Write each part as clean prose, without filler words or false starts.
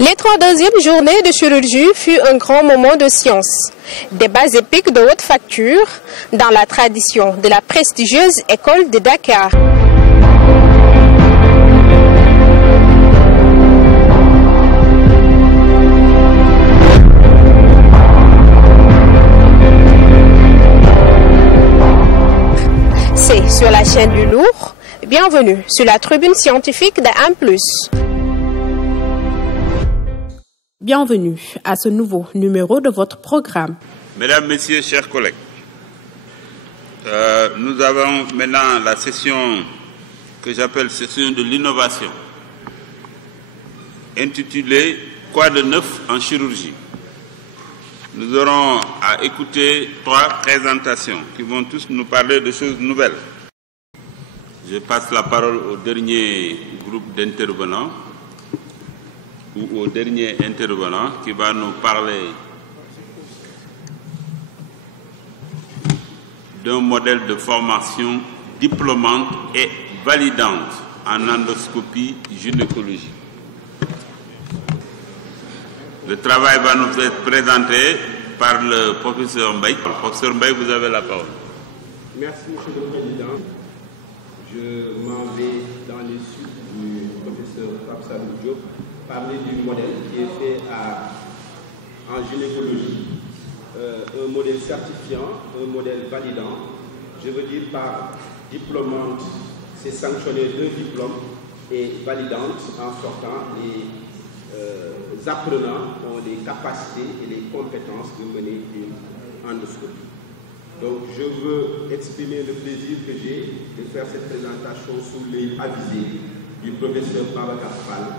Les 32e journées de chirurgie fut un grand moment de science. Débats épiques de haute facture dans la tradition de la prestigieuse école de Dakar. C'est sur la chaîne du Lourd. Bienvenue sur la tribune scientifique d'A1+. Bienvenue à ce nouveau numéro de votre programme. Mesdames, Messieurs, chers collègues, nous avons maintenant la session que j'appelle session de l'innovation, intitulée « Quoi de neuf en chirurgie ?» Nous aurons à écouter 3 présentations qui vont tous nous parler de choses nouvelles. Je passe la parole au dernier groupe d'intervenants ou au dernier intervenant qui va nous parler d'un modèle de formation diplômante et validante en endoscopie gynécologique. Le travail va nous être présenté par le professeur Mbaye. Professeur Mbaye, vous avez la parole. Merci, Monsieur le Président. Je m'en vais dans les suites du professeur Absalou Diop parler du modèle qui est fait en gynécologie. Un modèle certifiant, un modèle validant. Je veux dire par diplômante, c'est sanctionner 2 diplômes, et validante en sortant les apprenants ont les capacités et les compétences de mener une endoscopie. Donc je veux exprimer le plaisir que j'ai de faire cette présentation sous l'œil avisé du professeur Babacar Fall,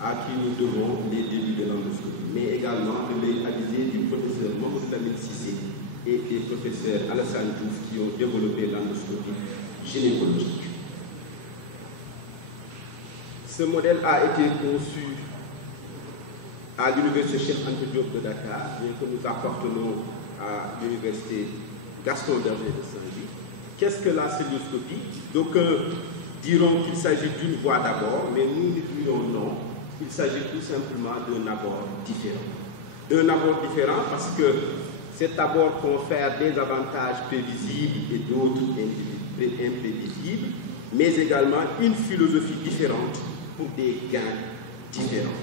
à qui nous devons les débuts de l'endoscopie, mais également de l'œil avisé du professeur Mamadou Tamit Cissé et des professeurs Alassane Diouf qui ont développé l'endoscopie gynécologique. Ce modèle a été conçu à l'université Cheikh Anta Diop de Dakar, bien que nous appartenons à l'université Gaston Berger de Saint-Louis. Qu'est-ce que la célioscopie? D'aucuns diront qu'il s'agit d'une voie d'abord, mais nous dirons non. Il s'agit tout simplement d'un abord différent. D'un abord différent parce que cet abord confère des avantages prévisibles et d'autres imprévisibles, mais également une philosophie différente pour des gains différents.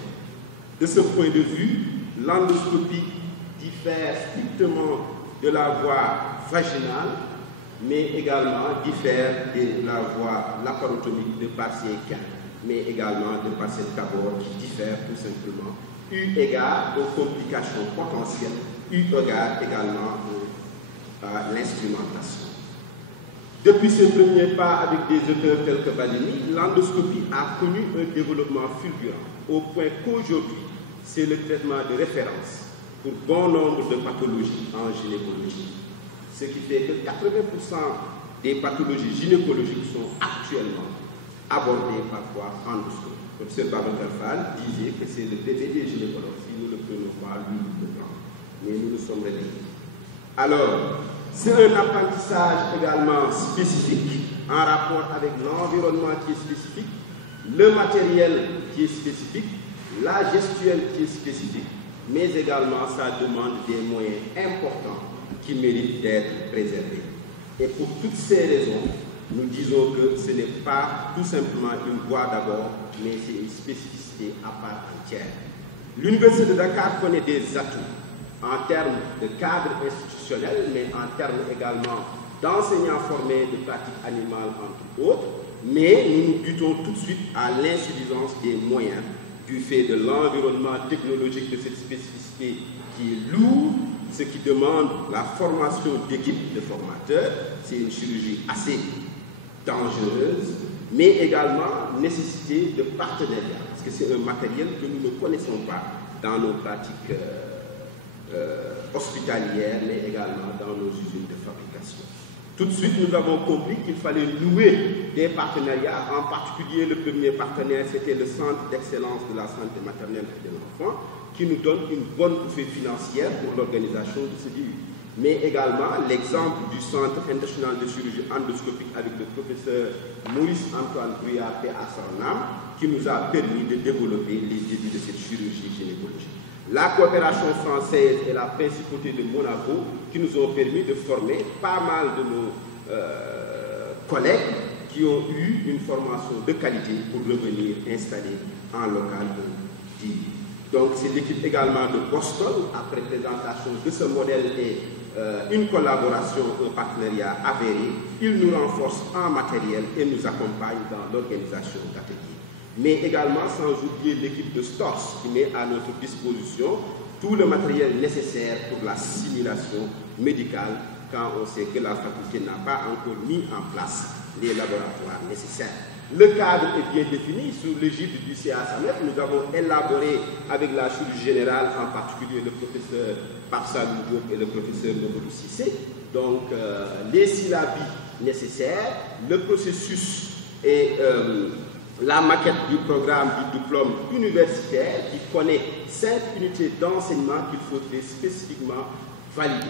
De ce point de vue, l'endoscopie diffère strictement de la voie vaginale, mais également diffère de la voie laparotomique de par ses gains, mais également de par cet abord qui diffère tout simplement, eu égard aux complications potentielles, eu égard également à l'instrumentation. Depuis ce premier pas avec des auteurs tels que Balini, l'endoscopie a connu un développement fulgurant, au point qu'aujourd'hui, c'est le traitement de référence pour bon nombre de pathologies en gynécologie. Ce qui fait que 80% des pathologies gynécologiques sont actuellement abordées par voie endoscopique. Le professeur Babacar Fall disait que c'est le bébé des gynécologues. Si nous ne le prenons pas, lui, nous le prenons. Mais nous nous sommes réveillés. Alors, c'est un apprentissage également spécifique en rapport avec l'environnement qui est spécifique, le matériel qui est spécifique, la gestuelle qui est spécifique, mais également ça demande des moyens importants qui méritent d'être préservés. Et pour toutes ces raisons, nous disons que ce n'est pas tout simplement une voie d'abord, mais c'est une spécificité à part entière. L'Université de Dakar connaît des atouts en termes de cadre institutionnel, mais en termes également d'enseignants formés de pratiques animales, entre autres, mais nous nous butons tout de suite à l'insuffisance des moyens du fait de l'environnement technologique de cette spécificité qui est lourd, ce qui demande la formation d'équipes de formateurs. C'est une chirurgie assez dangereuse, mais également nécessité de partenariat, parce que c'est un matériel que nous ne connaissons pas dans nos pratiques hospitalières, mais également dans nos usines de fabrication. Tout de suite, nous avons compris qu'il fallait nouer des partenariats. En particulier, le premier partenaire, c'était le Centre d'excellence de la santé maternelle et de l'enfant, qui nous donne une bonne bouffée financière pour l'organisation de ce DU. Mais également l'exemple du Centre international de chirurgie endoscopique avec le professeur Maurice Antoine Bruyard à Sarnam, qui nous a permis de développer les débuts de cette chirurgie la coopération française et la principauté de Monaco qui nous ont permis de former pas mal de nos collègues qui ont eu une formation de qualité pour revenir installer en local de DIR. Donc c'est l'équipe également de Boston, après présentation de ce modèle et une collaboration, un partenariat avéré. Ils nous renforcent en matériel et nous accompagnent dans l'organisation d'ateliers. Mais également sans oublier l'équipe de STORS qui met à notre disposition tout le matériel nécessaire pour la simulation médicale quand on sait que la faculté n'a pas encore mis en place les laboratoires nécessaires. Le cadre est bien défini sous l'égide du CA-SAMEF. Nous avons élaboré avec la chirurgie générale, en particulier le professeur Papsalou Diop et le professeur Noboulou Cissé, donc les syllabes nécessaires, le processus et la maquette du programme du diplôme universitaire qui connaît 5 unités d'enseignement qu'il faudrait spécifiquement valider.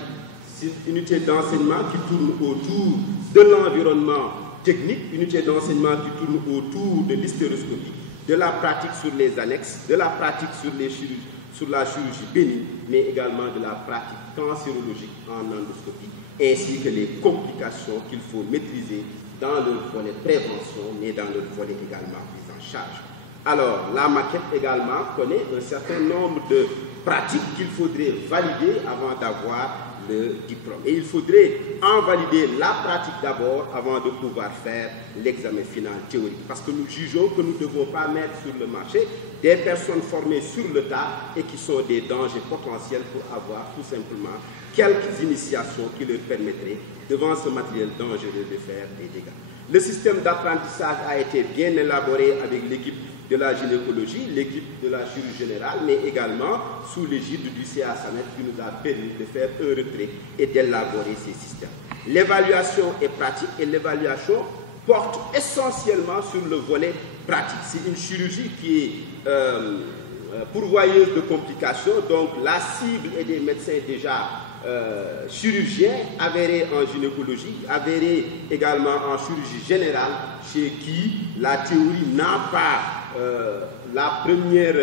C'est une unité d'enseignement qui tourne autour de l'environnement technique, unité d'enseignement qui tourne autour de l'hystéroscopie, de la pratique sur les annexes, de la pratique sur la chirurgie bénigne, mais également de la pratique cancérologique en endoscopie, ainsi que les complications qu'il faut maîtriser dans le volet prévention, mais dans le volet également prise en charge. Alors, la maquette également connaît un certain nombre de pratiques qu'il faudrait valider avant d'avoir le diplôme. Et il faudrait en valider la pratique d'abord avant de pouvoir faire l'examen final théorique. Parce que nous jugeons que nous ne devons pas mettre sur le marché des personnes formées sur le tas et qui sont des dangers potentiels pour avoir tout simplement quelques initiations qui leur permettraient, devant ce matériel dangereux, de faire des dégâts. Le système d'apprentissage a été bien élaboré avec l'équipe de la gynécologie, l'équipe de la chirurgie générale, mais également sous l'égide du CA-SAMEF qui nous a permis de faire un retrait et d'élaborer ces systèmes. L'évaluation est pratique et l'évaluation porte essentiellement sur le volet pratique. C'est une chirurgie qui est pourvoyeuse de complications, donc la cible est des médecins déjà chirurgiens avérés en gynécologie, avérés également en chirurgie générale, chez qui la théorie n'a pas la première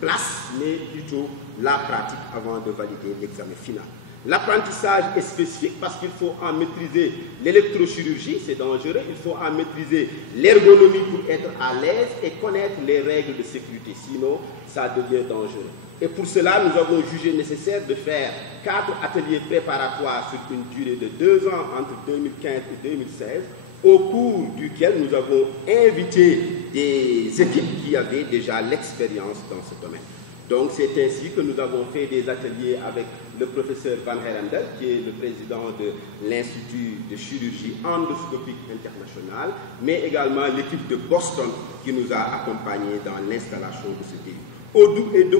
place, mais plutôt la pratique avant de valider l'examen final. L'apprentissage est spécifique parce qu'il faut en maîtriser l'électrochirurgie, c'est dangereux, il faut en maîtriser l'ergonomie pour être à l'aise et connaître les règles de sécurité, sinon ça devient dangereux. Et pour cela, nous avons jugé nécessaire de faire 4 ateliers préparatoires sur une durée de 2 ans entre 2015 et 2016, au cours duquel nous avons invité des équipes qui avaient déjà l'expérience dans ce domaine. Donc c'est ainsi que nous avons fait des ateliers avec le professeur Van Herendel, qui est le président de l'Institut de chirurgie endoscopique internationale, mais également l'équipe de Boston qui nous a accompagnés dans l'installation de ce pays. Au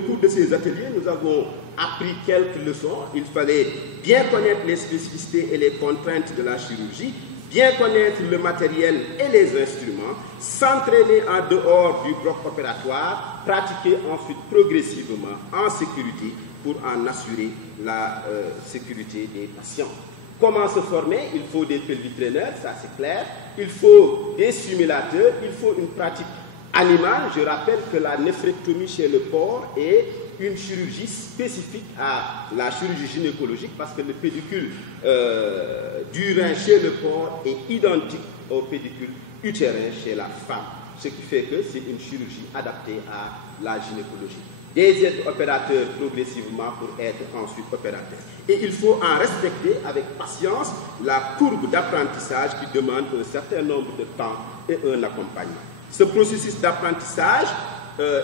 cours de ces ateliers, nous avons appris quelques leçons. Il fallait bien connaître les spécificités et les contraintes de la chirurgie, bien connaître le matériel et les instruments, s'entraîner en dehors du bloc opératoire, pratiquer ensuite progressivement en sécurité pour en assurer la sécurité des patients. Comment se former? Il faut des pelvitraîneurs, ça c'est clair. Il faut des simulateurs, il faut une pratique animale. Je rappelle que la néphrectomie chez le porc est une chirurgie spécifique à la chirurgie gynécologique parce que le pédicule du rein chez le porc est identique au pédicule utérin chez la femme, ce qui fait que c'est une chirurgie adaptée à la gynécologie. Des aides opérateurs progressivement pour être ensuite opérateurs. Et il faut en respecter avec patience la courbe d'apprentissage qui demande un certain nombre de temps et un accompagnement. Ce processus d'apprentissage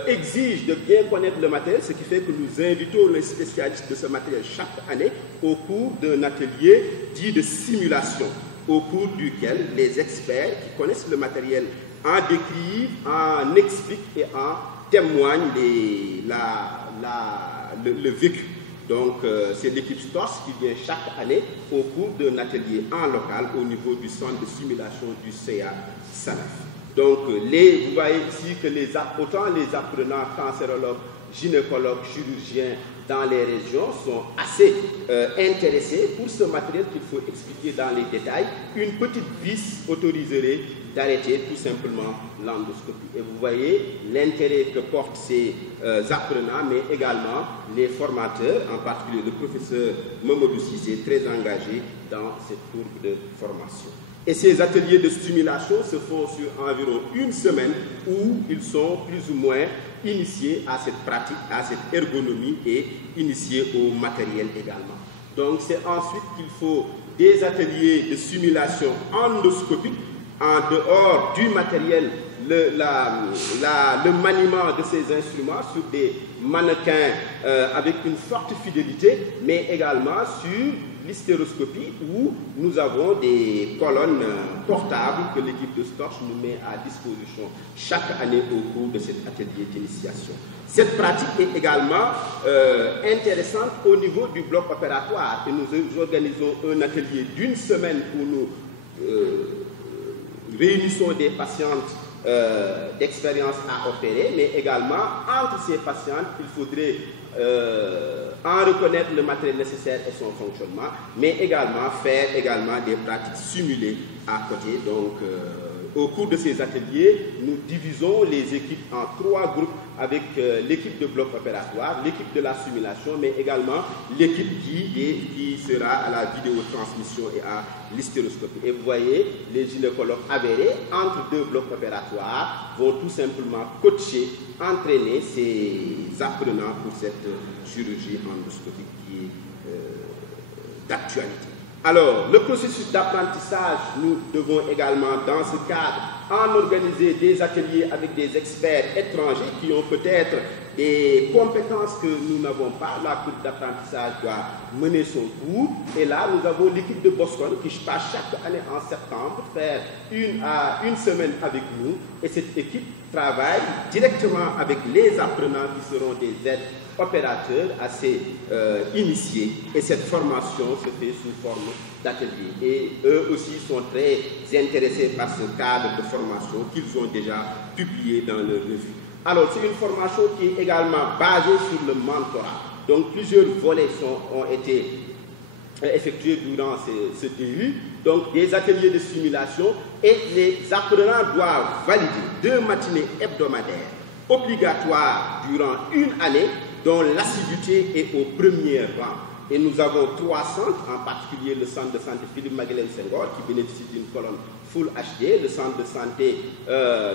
exige de bien connaître le matériel, ce qui fait que nous invitons les spécialistes de ce matériel chaque année au cours d'un atelier dit de simulation, au cours duquel les experts qui connaissent le matériel en décrivent, en expliquent et en témoignent le vécu. Donc c'est l'équipe STORS qui vient chaque année au cours d'un atelier en local au niveau du centre de simulation du CA-SAMEF. Donc, vous voyez ici que autant les apprenants cancérologues gynécologues, chirurgiens dans les régions sont assez intéressés pour ce matériel qu'il faut expliquer dans les détails. Une petite vis autoriserait d'arrêter tout simplement l'endoscopie. Et vous voyez l'intérêt que portent ces apprenants, mais également les formateurs, en particulier le professeur Mamadou Cissé, très engagé dans cette courbe de formation. Et ces ateliers de stimulation se font sur environ une semaine où ils sont plus ou moins initiés à cette pratique, à cette ergonomie et initiés au matériel également. Donc c'est ensuite qu'il faut des ateliers de simulation endoscopique en dehors du matériel, le maniement de ces instruments sur des mannequins avec une forte fidélité, mais également sur l'hystéroscopie où nous avons des colonnes portables que l'équipe de Storch nous met à disposition chaque année au cours de cet atelier d'initiation. Cette pratique est également intéressante au niveau du bloc opératoire et nous organisons un atelier d'une semaine où nous réunissons des patientes d'expérience à opérer, mais également entre ces patientes, il faudrait en reconnaître le matériel nécessaire et son fonctionnement, mais également faire des pratiques simulées à côté. Donc, au cours de ces ateliers, nous divisons les équipes en 3 groupes avec l'équipe de bloc opératoire, l'équipe de la simulation, mais également l'équipe qui sera à la vidéotransmission et à l'hystéroscopie. Et vous voyez, les gynécologues avérés, entre 2 blocs opératoires, vont tout simplement coacher, entraîner ces apprenants pour cette chirurgie endoscopique qui est d'actualité. Alors, le processus d'apprentissage, nous devons également, dans ce cadre, en organiser des ateliers avec des experts étrangers qui ont peut-être des compétences que nous n'avons pas. La courbe d'apprentissage doit mener son cours. Et là, nous avons l'équipe de Boston qui passe chaque année en septembre faire une semaine avec nous. Et cette équipe travaille directement avec les apprenants qui seront des aides opérateurs assez initiés, et cette formation se fait sous forme d'atelier. Et eux aussi sont très intéressés par ce cadre de formation qu'ils ont déjà publié dans leur revue. Alors, c'est une formation qui est également basée sur le mentorat. Donc, plusieurs volets ont été effectués durant ce DU. Donc, des ateliers de simulation, et les apprenants doivent valider 2 matinées hebdomadaires obligatoires durant une année, dont l'assiduité est au premier rang. Et nous avons 3 centres, en particulier le centre de santé Philippe Maguilène Senghor, qui bénéficie d'une colonne Full HD, le centre de santé,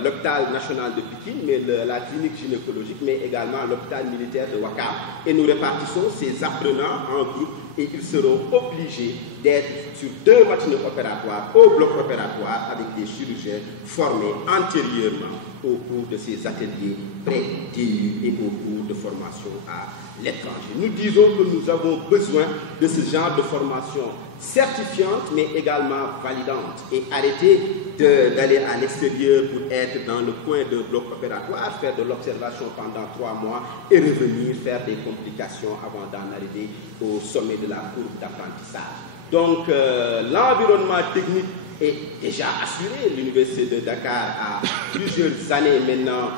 l'hôpital national de Pikine, mais la clinique gynécologique, mais également l'hôpital militaire de Ouakam. Et nous répartissons ces apprenants en groupe, et ils seront obligés d'être sur 2 matinées opératoires au bloc opératoire avec des chirurgiens formés antérieurement au cours de ces ateliers pré-DU et au cours de formation à l'étranger. Nous disons que nous avons besoin de ce genre de formation certifiante, mais également validante, et arrêter d'aller à l'extérieur pour être dans le coin d'un bloc opératoire, faire de l'observation pendant 3 mois et revenir faire des complications avant d'en arriver au sommet de la courbe d'apprentissage. Donc, l'environnement technique est déjà assuré. L'Université de Dakar a plusieurs années maintenant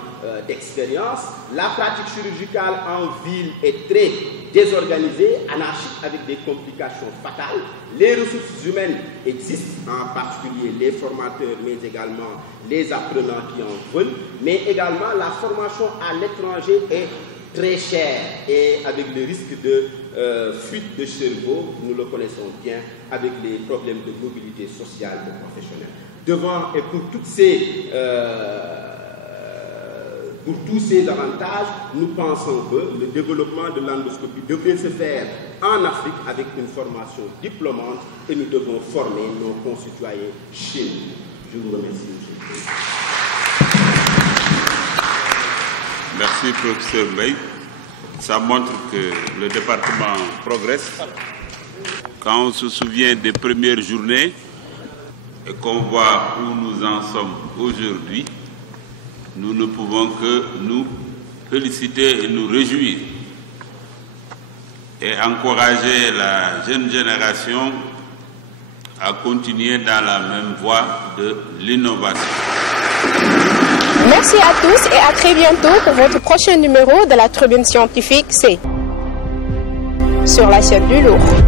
d'expérience. La pratique chirurgicale en ville est très désorganisée, anarchique, avec des complications fatales. Les ressources humaines existent, en particulier les formateurs, mais également les apprenants qui en veulent. Mais également, la formation à l'étranger est très chère, et avec le risque de fuite de cerveau, nous le connaissons bien, avec les problèmes de mobilité sociale et professionnelle. Devant et pour tous ces avantages, nous pensons que le développement de l'endoscopie devrait se faire en Afrique avec une formation diplômante, et nous devons former nos concitoyens chez nous. Je vous remercie, monsieur le Président. Merci, professeur Bey. Ça montre que le département progresse. Quand on se souvient des premières journées et qu'on voit où nous en sommes aujourd'hui, nous ne pouvons que nous féliciter et nous réjouir et encourager la jeune génération à continuer dans la même voie de l'innovation. Merci à tous et à très bientôt pour votre prochain numéro de la Tribune Scientifique C sur la chaîne du Lourd.